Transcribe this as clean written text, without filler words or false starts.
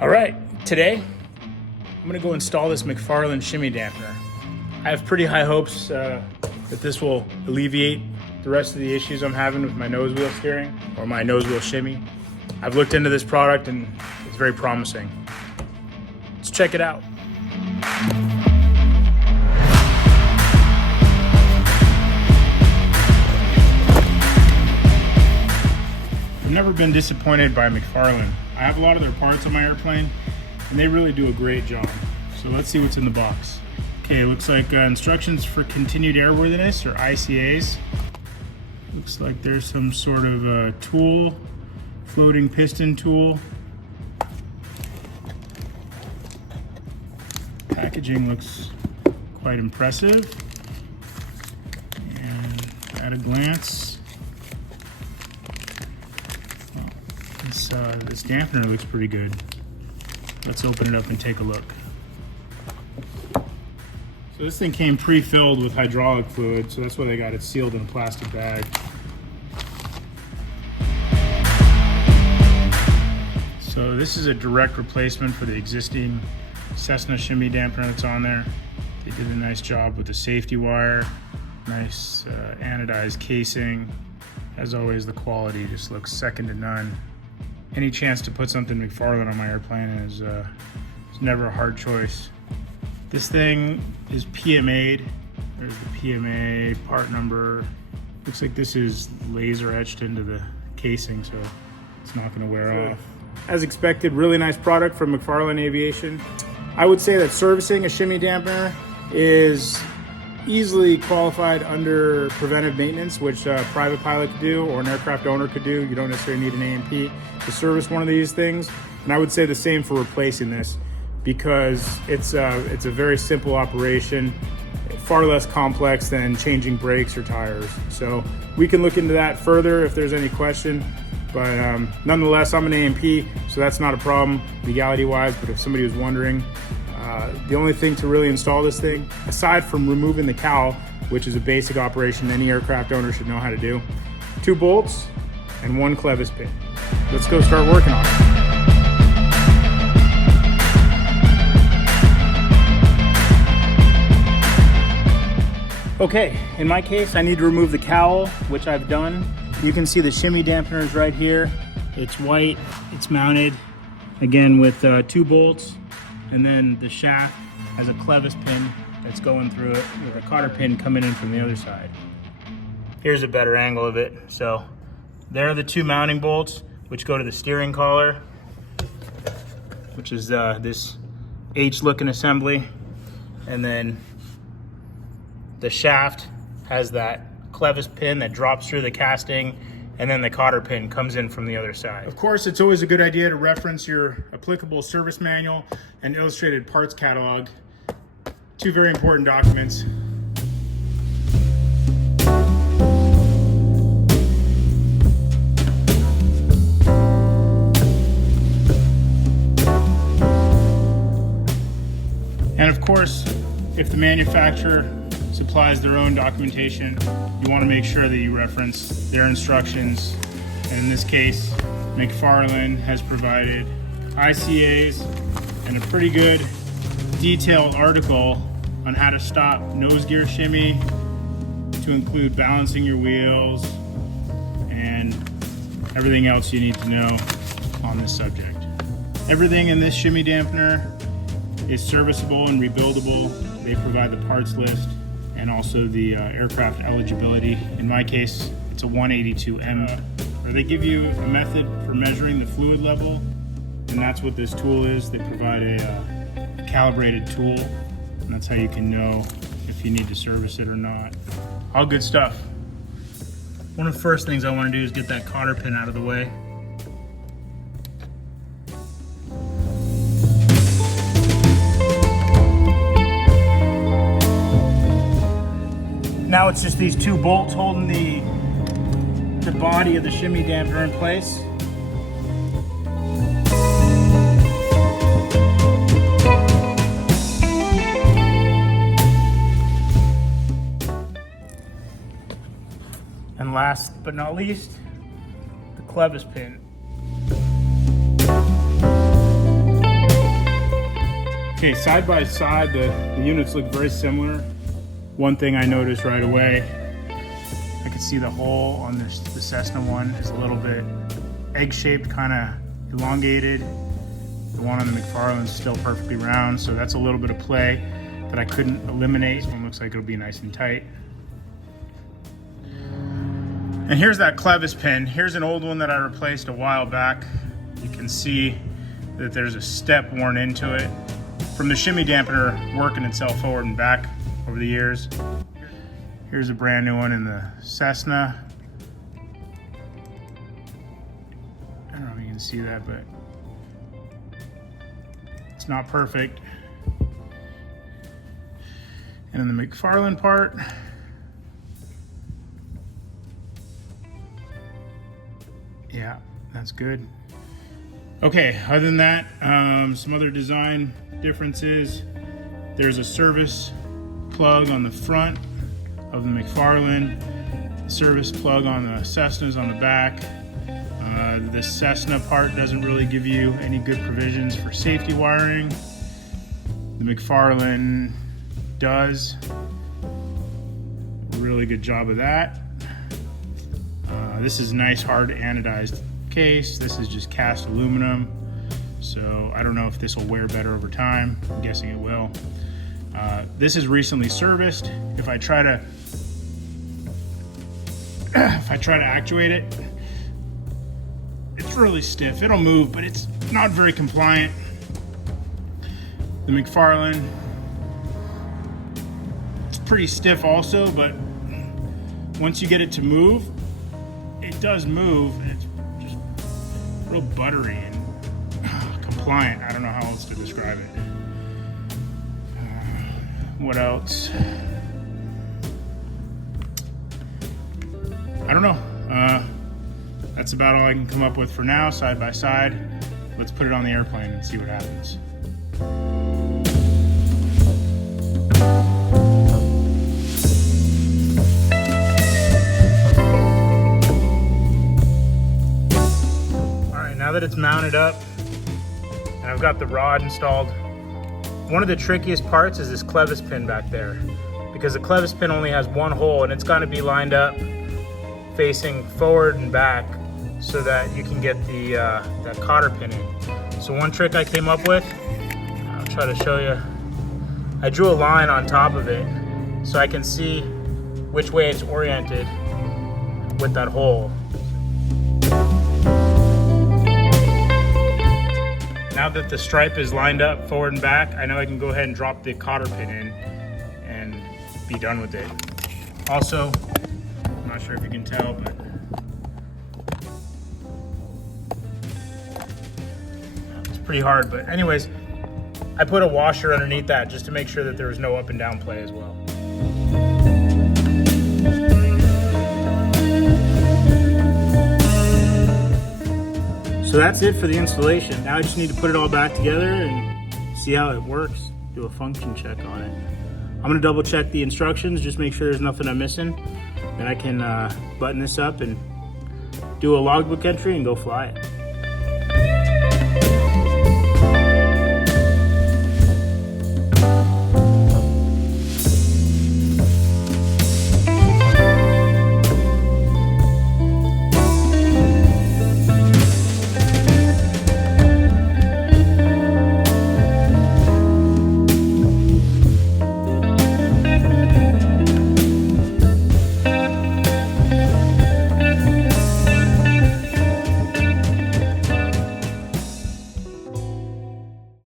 All right, today I'm gonna go install this McFarlane Shimmy Dampener. I have pretty high hopes that this will alleviate the rest of the issues I'm having with my nose wheel steering or my nose wheel shimmy. I've looked into this product and it's very promising. Let's check it out. I've never been disappointed by McFarlane. I have a lot of their parts on my airplane and they really do a great job. So let's see what's in the box. Okay, looks like instructions for continued airworthiness, or ICAs. Looks like there's some sort of tool, floating piston tool. Packaging looks quite impressive. And at a glance, this dampener looks pretty good. Let's open it up and take a look. So this thing came pre-filled with hydraulic fluid, so that's why they got it sealed in a plastic bag. So this is a direct replacement for the existing Cessna Shimmy Dampener that's on there. They did a nice job with the safety wire, nice anodized casing. As always, the quality just looks second to none. Any chance to put something McFarlane on my airplane is never a hard choice. This thing is PMA'd. There's the PMA part number. Looks like this is laser etched into the casing, so it's not gonna wear off. As expected, really nice product from McFarlane Aviation. I would say that servicing a shimmy dampener is easily qualified under preventive maintenance, which a private pilot could do or an aircraft owner could do. You don't necessarily need an A&P to service one of these things. And I would say the same for replacing this, because it's a very simple operation, far less complex than changing brakes or tires. So we can look into that further if there's any question. But nonetheless, I'm an A&P, so that's not a problem legality-wise. But if somebody was wondering, the only thing to really install this thing, aside from removing the cowl, which is a basic operation any aircraft owner should know how to do, 2 bolts and 1 clevis pin. Let's go start working on it. Okay, in my case, I need to remove the cowl, which I've done. You can see the shimmy dampener is right here. It's white, it's mounted, again with 2 bolts, and then the shaft has a clevis pin that's going through it with a cotter pin coming in from the other side. Here's a better angle of it. So there are the 2 mounting bolts, which go to the steering collar, which is this H-looking assembly, and then the shaft has that clevis pin that drops through the casting, and then the cotter pin comes in from the other side. Of course, it's always a good idea to reference your applicable service manual and illustrated parts catalog. 2 very important documents. And of course, if the manufacturer supplies their own documentation, you want to make sure that you reference their instructions. And in this case, McFarlane has provided ICAs and a pretty good detailed article on how to stop nose gear shimmy, to include balancing your wheels and everything else you need to know on this subject. Everything in this shimmy dampener is serviceable and rebuildable. They provide the parts list and also the aircraft eligibility. In my case, it's a 182M. Where they give you a method for measuring the fluid level, and that's what this tool is. They provide a calibrated tool, and that's how you can know if you need to service it or not. All good stuff. One of the first things I want to do is get that cotter pin out of the way. Now it's just these 2 bolts holding the body of the shimmy dampener in place. And last but not least, the clevis pin. Okay, side by side, the units look very similar. One thing I noticed right away, I could see the hole on the Cessna one is a little bit egg-shaped, kind of elongated. The one on the McFarlane is still perfectly round, so that's a little bit of play that I couldn't eliminate. This one looks like it'll be nice and tight. And here's that clevis pin. Here's an old one that I replaced a while back. You can see that there's a step worn into it from the shimmy dampener working itself forward and back over the years. Here's a brand new one in the Cessna. I don't know if you can see that, but it's not perfect. And in the McFarlane part, yeah, that's good. Okay, other than that, some other design differences. There's a service plug on the front of the McFarlane, service plug on the Cessna's on the back. The Cessna part doesn't really give you any good provisions for safety wiring. The McFarlane does a really good job of that. This is nice hard anodized case. This is just cast aluminum, so I don't know if this will wear better over time. I'm guessing it will. This is recently serviced. If I try to actuate it, it's really stiff. It'll move, but it's not very compliant. The McFarlane, it's pretty stiff also, but once you get it to move, it does move. It's just real buttery and compliant. I don't know how else to describe it. What else? I don't know. That's about all I can come up with for now, side by side. Let's put it on the airplane and see what happens. All right, now that it's mounted up and I've got the rod installed, one of the trickiest parts is this clevis pin back there, because the clevis pin only has one hole and it's got to be lined up facing forward and back so that you can get the that cotter pin in. So one trick I came up with, I'll try to show you. I drew a line on top of it so I can see which way it's oriented with that hole. Now that the stripe is lined up forward and back, I know I can go ahead and drop the cotter pin in and be done with it. Also, I'm not sure if you can tell, but it's pretty hard. But anyways, I put a washer underneath that just to make sure that there was no up and down play as well. So that's it for the installation. Now I just need to put it all back together and see how it works, do a function check on it. I'm gonna double check the instructions, just make sure there's nothing I'm missing. Then I can button this up and do a logbook entry and go fly it.